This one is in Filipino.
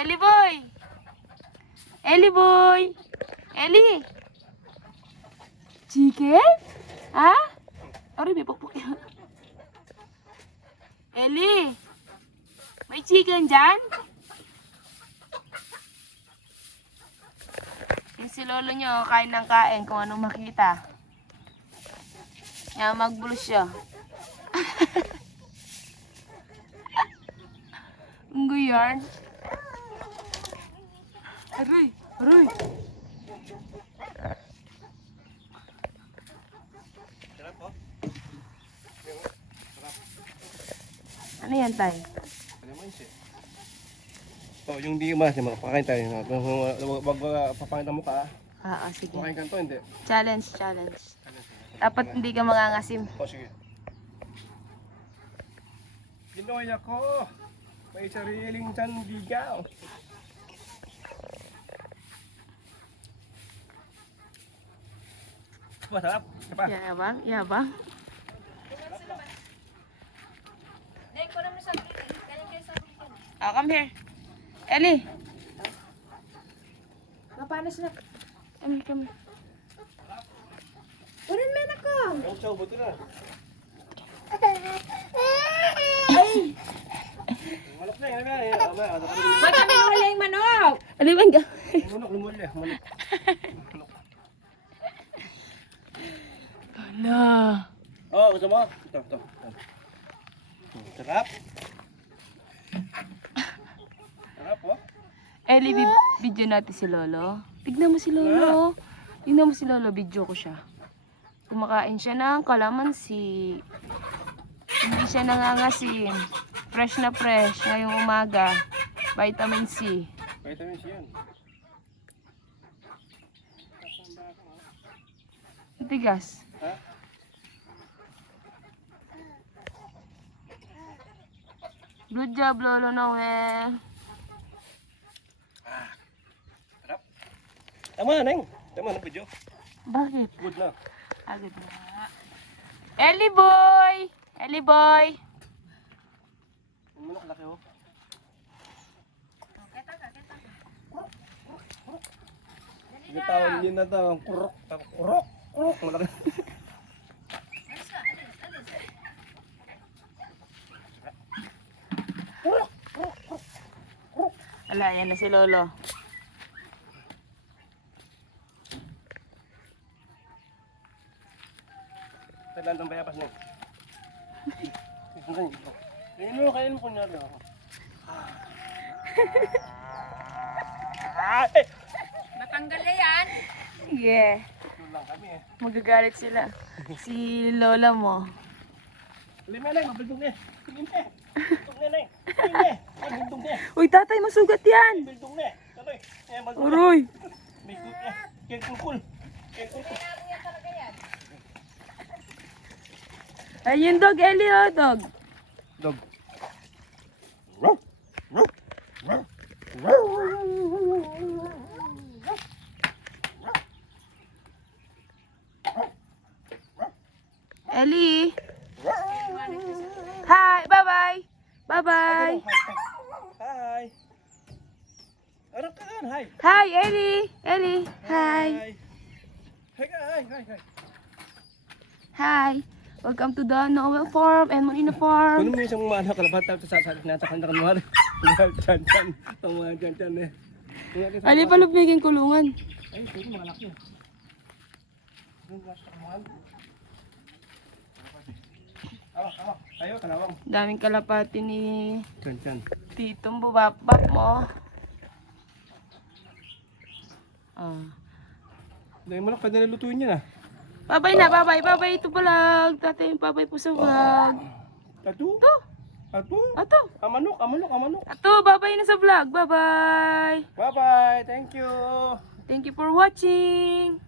Ellie boy! Ellie boy! Ellie! Chicken? Ha? Aray, may pukpuk yan. Ellie! May chicken dyan? Yung si lolo nyo, kain ng kain kung anong makita. Yan, mag-blush siya. Ang guyarn. Aray! Aray! Sarap po. Ano yan, tay? Ano mo yun? Oh, yung di mas, makakain tayo. Wag papakita mo ka. Sige. Pakain ka to, hindi. Challenge, challenge. Dapat hindi ka mangangasim. Oh, sige. Ginoy ako. May sariling sandigaw. Masarap. Apa? Yabang, yabang. Come here. Ellie. Papanas na. Come here. Urin men ako. Chow, buto na. Malak na yan. Ba't kami huli yung manok? Aliwan ka. Manok, lumuli. Manok. Ala. Oh, gusto mo? Ito. Sarap. Sarap, oh. Ellie, video natin si Lolo. Tignan mo si Lolo. Tignan mo si Lolo, video ko siya. Kumakain siya ng kalamansi. Hindi siya nangangasim. Fresh na fresh ngayong umaga. Vitamin C. Vitamin C yan. Tigas. Ha? Good job, Lolo Noel. Sarap. Tama na, Neng. Tama na, video. Bakit? Good na. Agad na. Ellie boy! Ellie boy! Yung manok, laki, oh. Sige, tawag niyo na ito. Kurok. Kurok. Kurok. Malaki. Ala, yan na si Lolo. Tailan ng bayapas niya. Kainin mo kunyari ako. Matanggal na yan. Yeah. Ito lang kami eh. Magagalit sila. Si Lola mo. Lima na, mabildong niya. Sige na. Bildong niya, Neng. Sige na. Bildong niya. Uy, tatay, masugat yan! Bildong niya. Tuloy. Bildong niya. Uroy! May kut niya. Kaya kulkul. Kaya kulkul. Ayun, dog, Ellie, oh, dog. Dog. Ellie! Hi! Bye-bye! Bye-bye! Hi. Arap ka kan, hi. Hi, Ellie! Ellie! Hi! Hi ka, hi. Hi! Welcome to the Noel Farm and Molina Farm. Kuno mo isang mga kalabat tapos sa natakan na kanwari. Chan. Ang mga chan eh. Ali pa lubigin kulungan. Ay, ito mga laki. Doon last kamuhan. Awa. Tayo, kanawang. Daming kalapati ni Chan. Titong bubap mo. Dahil mo lang, pwede na lutuin yan ah. Babay na, babay. Babay ito vlog. Tatay, babay po sa vlog. Ato? Ito. Ato. Amanok. Ato, babay na sa vlog. Bye-bye. Bye-bye. Thank you. Thank you for watching.